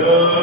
Lord.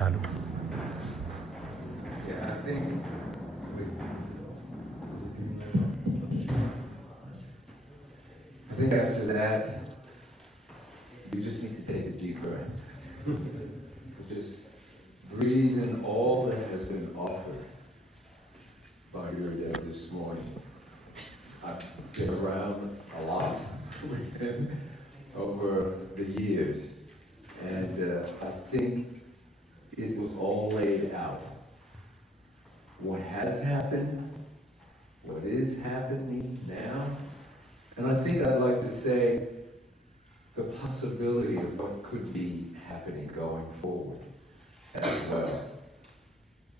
चालू. Yeah, I think after that, you just need to take a deep breath. Just breathe in all that has been offered by your day this morning. I've been around a lot with him over the years, and I think it was all laid out. What has happened, what is happening now, and I think I'd like to say the possibility of what could be happening going forward as well.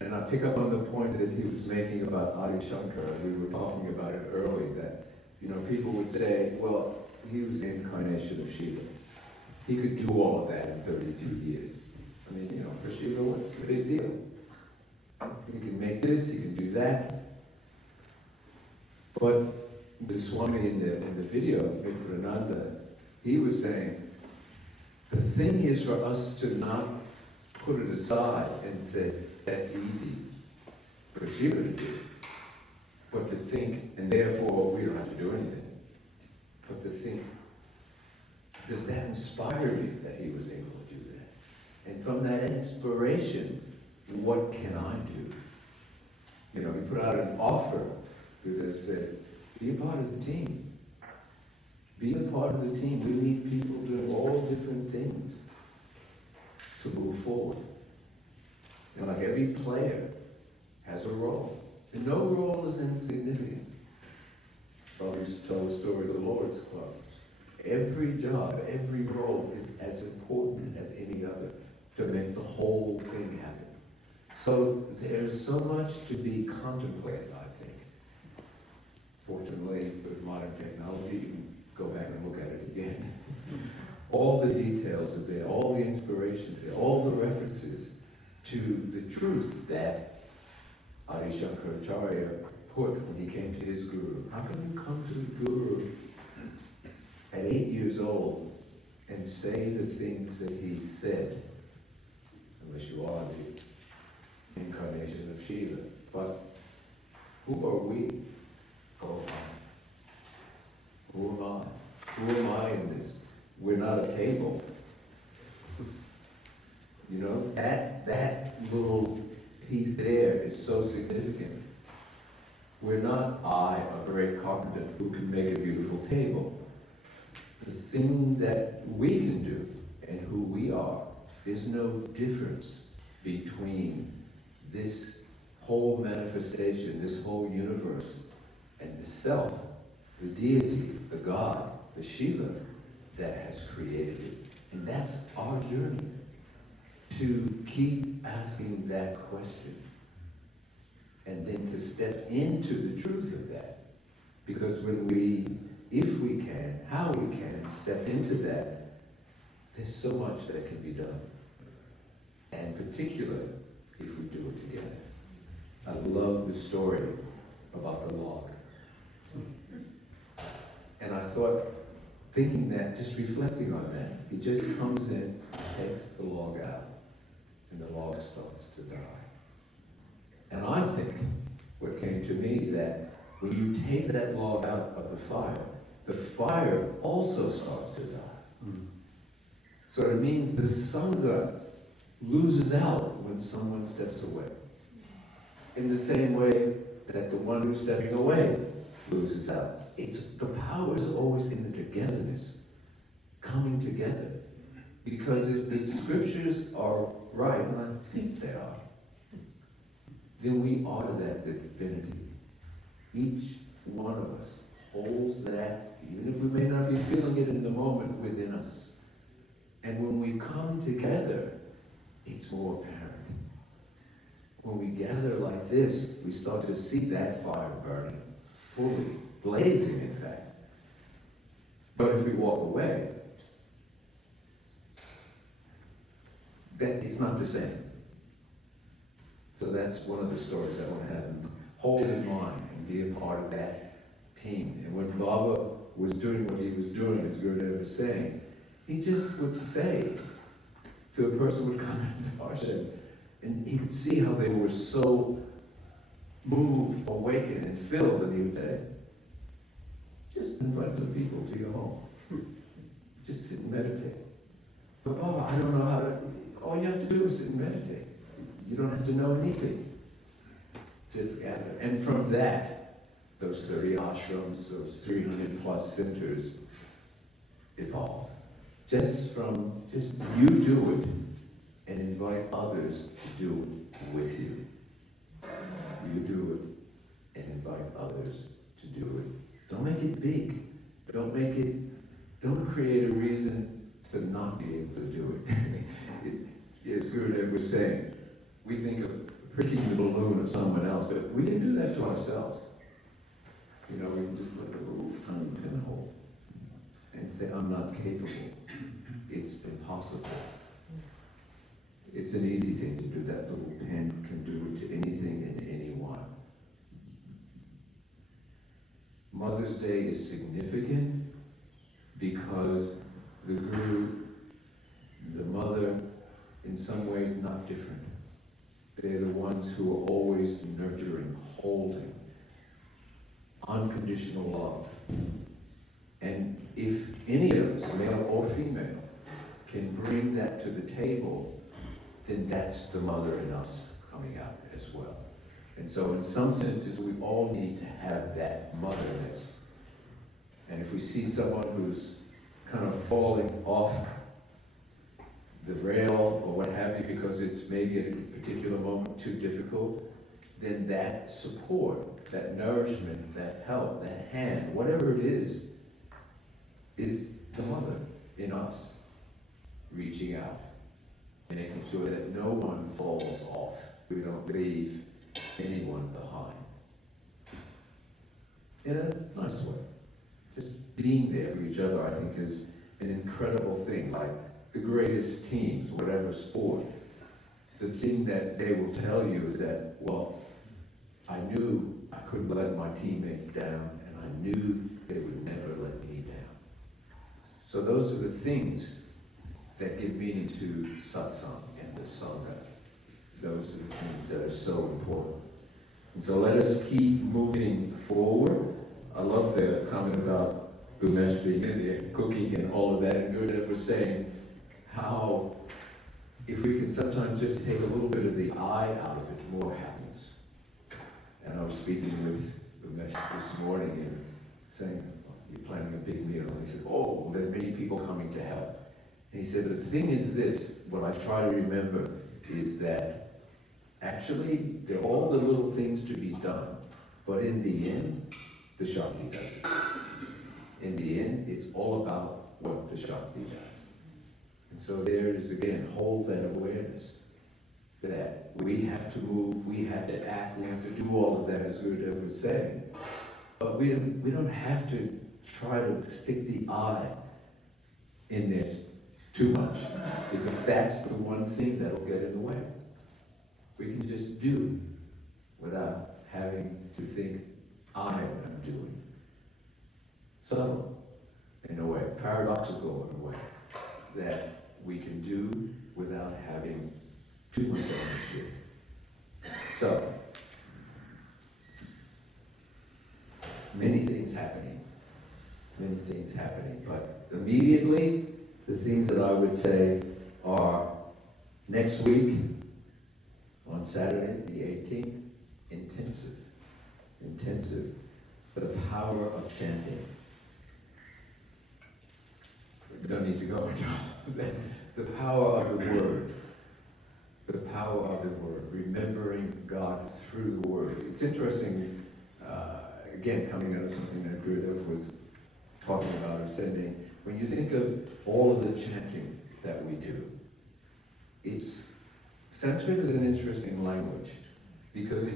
And I pick up on the point that he was making about Adi Shankar. We were talking about it early, that, people would say, well, he was the incarnation of Shiva. He could do all of that in 32 years. I mean, for Shiva, what's the big deal? He can make this, he can do that. But the Swami in the video, Mitrananda, he was saying, the thing is for us to not put it aside and say, that's easy for Shiva to do. But to think, and therefore we don't have to do anything. But to think, does that inspire you that he was able to do that? And from that inspiration, what can I do? He put out an offer that said, be a part of the team. Be a part of the team. We need people doing all different things to move forward. And like every player has a role. And no role is insignificant. I always tell the story of the Lord's Club. Every job, every role is as important as any other to make the whole thing happen. So there's so much to be contemplated, I think. Fortunately, with modern technology, you can go back and look at it again. All the details are there, all the inspiration there, all the references to the truth that Adi Shankaracharya put when he came to his guru. How can you come to the guru at 8 years old and say the things that he said, unless you are the incarnation of Shiva? But who are we? Oh, who am I? Who am I in this? We're not a table. That little piece there is so significant. We're not a great carpenter who can make a beautiful table. The thing that we can do and who we are, there's no difference between this whole manifestation, this whole universe, and the self, the deity, the God, the Shiva that has created it. And that's our journey, to keep asking that question and then to step into the truth of that. Because when we if we can, how we can step into that, there's so much that can be done. And particularly if we do it together. I love the story about the log. And I thought, thinking that, just reflecting on that, he just comes in, takes the log out, and the log starts to die. And I think what came to me that when you take that log out of the fire also starts to die. So it means the Sangha loses out when someone steps away. In the same way that the one who's stepping away loses out. The power is always in the togetherness, coming together. Because if the scriptures are right, and I think they are, then we are that divinity. Each one of us holds that, even if we may not be feeling it in the moment, within us. And when we come together, it's more apparent. When we gather like this, we start to see that fire burning, fully, blazing in fact. But if we walk away, then it's not the same. So that's one of the stories I want to have him hold in mind and be a part of that team. And when Baba was doing what he was doing, as Gurudev was saying, he just would say to a person who would come into Darshan, and he could see how they were so moved, awakened, and filled, and he would say, just invite some people to your home. Just sit and meditate. But Baba, I don't know how to, all you have to do is sit and meditate. You don't have to know anything. Just gather. And from that, those 30 ashrams, those 300 plus centers evolved. Just you do it and invite others to do it with you. You do it and invite others to do it. Don't make it big. Don't create a reason to not be able to do it. As Gurudev was saying, we think of pricking the balloon of someone else, but we can do that to ourselves. You know, we can just look at a little tiny pinhole and say, I'm not capable. It's impossible. It's an easy thing to do. That little pen can do it to anything and anyone. Mother's Day is significant because the Guru, the mother, in some ways not different. They're the ones who are always nurturing, holding, unconditional love. And if any of us, male or female, can bring that to the table, then that's the mother in us coming out as well. And so in some senses, we all need to have that motherness. And if we see someone who's kind of falling off the rail or what have you, because it's maybe at a particular moment too difficult, then that support, that nourishment, that help, that hand, whatever it is the mother in us reaching out, making sure that no one falls off. We don't leave anyone behind. In a nice way. Just being there for each other, I think, is an incredible thing. Like the greatest teams, whatever sport, the thing that they will tell you is that, well, I knew I couldn't let my teammates down, and I knew they would never let me down. So those are the things that give meaning to satsang and the sangha. Those are the things that are so important. And so let us keep moving forward. I love the comment about Umesh being in there, cooking and all of that, and Gurudev was saying how if we can sometimes just take a little bit of the I out of it, more happens. And I was speaking with Umesh this morning and saying, you're planning a big meal. And he said, oh, well, there are many people coming to help. And he said, the thing is this, what I try to remember is that actually there are all the little things to be done, but in the end, the Shakti does it. In the end, it's all about what the Shakti does. And so there is, again, hold that awareness that we have to move, we have to act, we have to do all of that, as Gurudev was saying. But we don't have to try to stick the I in there too much, because that's the one thing that'll get in the way. We can just do without having to think I am doing. Subtle, in a way, paradoxical in a way, that we can do without having too much ownership. So, many things happening, but immediately, the things that I would say are next week, on Saturday, the 18th, intensive, for the power of chanting. We don't need to go into that. The power of the word, remembering God through the word. It's interesting, again, coming out of something that Gurudev was talking about or sending, when you think of all of the chanting that we do, Sanskrit is an interesting language because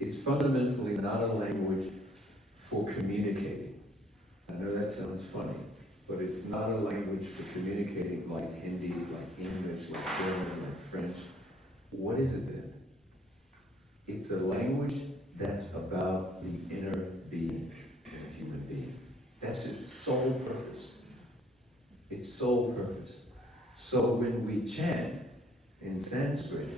it's fundamentally not a language for communicating. I know that sounds funny, but it's not a language for communicating like Hindi, like English, like German, like French. What is it then? It's a language that's about the inner being in a human being. That's its sole purpose. Its sole purpose. So when we chant in Sanskrit,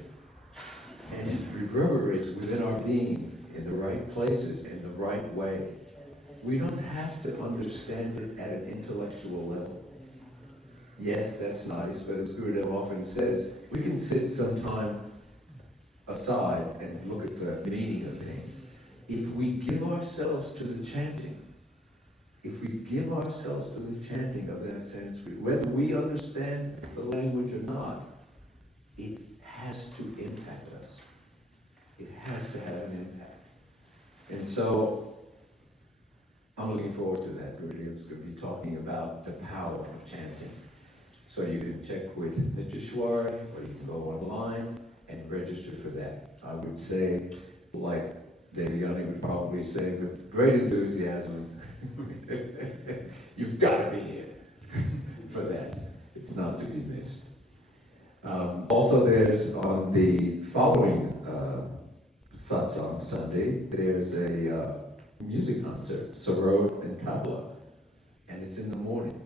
and it reverberates within our being in the right places, in the right way, we don't have to understand it at an intellectual level. Yes, that's nice, but as Gurudev often says, we can sit some time aside and look at the meaning of things. If we give ourselves to the chanting, of that Sanskrit, whether we understand the language or not, it has to impact us. It has to have an impact. And so, I'm looking forward to that. Gurudev's going to be talking about the power of chanting. So you can check with Nityashwar, or you can go online and register for that. I would say, like Devyani would probably say, with great enthusiasm, you've got to be here for that. It's not to be missed. Also, there's on the following satsang Sunday, there's a music concert, sarod and tabla, and it's in the morning.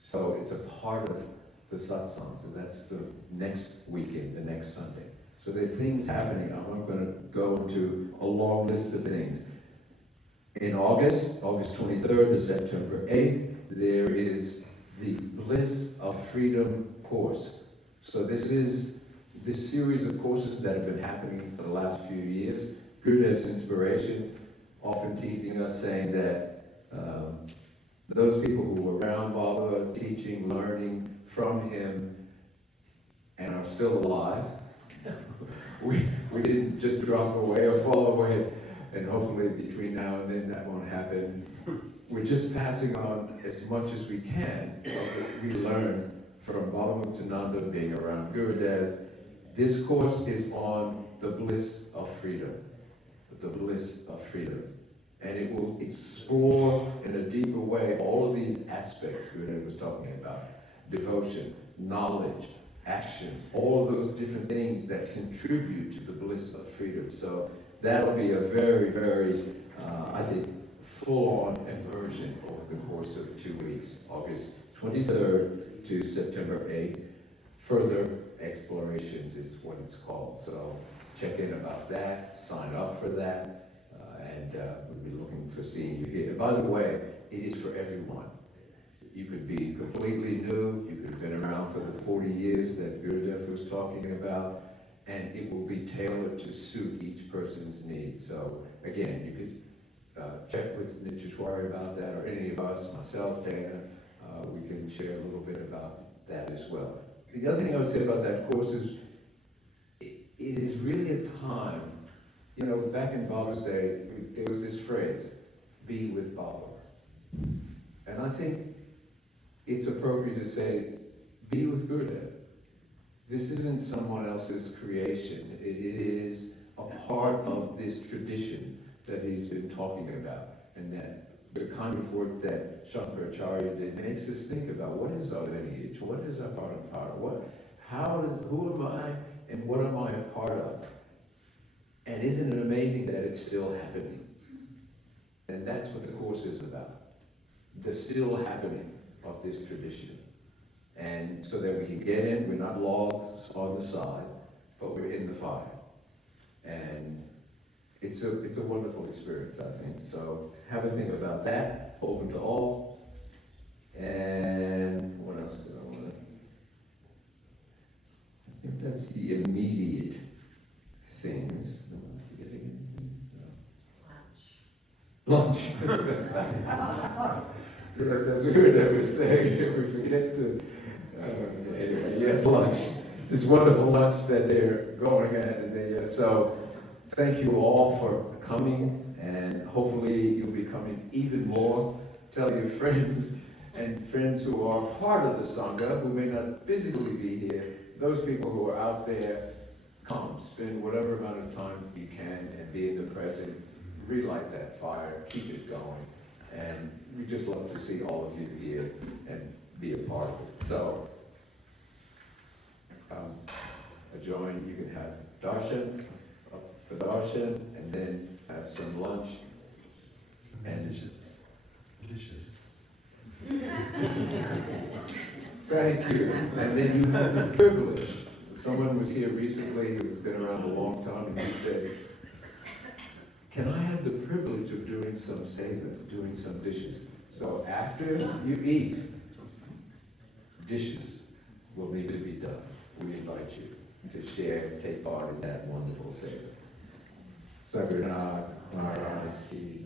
So it's a part of the satsang, so that's the next weekend, the next Sunday. So there are things happening. I'm not going to go into a long list of things. In August 23rd to September 8th, there is the Bliss of Freedom course. So this is this series of courses that have been happening for the last few years. Gurudev's inspiration, often teasing us, saying that those people who were around Baba, teaching, learning from him, and are still alive, we didn't just drop away or fall away, and hopefully between now and then that won't happen. We're just passing on as much as we can what we learn from Baba Muktananda being around Gurudev. This course is on the bliss of freedom. The bliss of freedom. And it will explore in a deeper way all of these aspects Gurudev was talking about. Devotion, knowledge, actions, all of those different things that contribute to the bliss of freedom. So that'll be a very, very, I think, full-on immersion over the course of 2 weeks, August 23rd to September 8th. Further Explorations is what it's called. So check in about that, sign up for that, and we'll be looking for seeing you here. By the way, it is for everyone. You could be completely new, you could have been around for the 40 years that Gurudev was talking about, and it will be tailored to suit each person's needs. So again, you could check with Nityashwari about that, or any of us, myself, Dana, we can share a little bit about that as well. The other thing I would say about that course is, it is really a time, back in Baba's day, there was this phrase, be with Baba. And I think it's appropriate to say, be with Gurudev. This isn't someone else's creation. It is a part of this tradition that he's been talking about, and that the kind of work that Shankaracharya did makes us think about what is our lineage, what is our parampara, who am I, and what am I a part of? And isn't it amazing that it's still happening? And that's what the Course is about. The still happening of this tradition. And so that we can get in, we're not logs on the side, but we're in the fire. And it's a wonderful experience, I think. So have a think about that, open to all. And what else did I want to? I think that's the immediate things. Am I forgetting anything? No. Lunch. Yes, as we heard that we're saying, if we forget to, anyway, yes, lunch. This wonderful lunch that they're going at, and so thank you all for coming, and hopefully you'll be coming even more. Tell your friends and friends who are part of the Sangha, who may not physically be here, those people who are out there, come, spend whatever amount of time you can and be in the present, relight that fire, keep it going, and we just love to see all of you here and be a part of it. So, join, you can have darshan, for darshan, and then have some lunch and Delicious. thank you. And then you have the privilege. Someone was here recently who's been around a long time, and he said, can I have the privilege of doing some seva, doing some dishes? So after you eat, dishes will need to be done. We invite you to share and take part in that wonderful seva. Sagarnath Maharaj Ki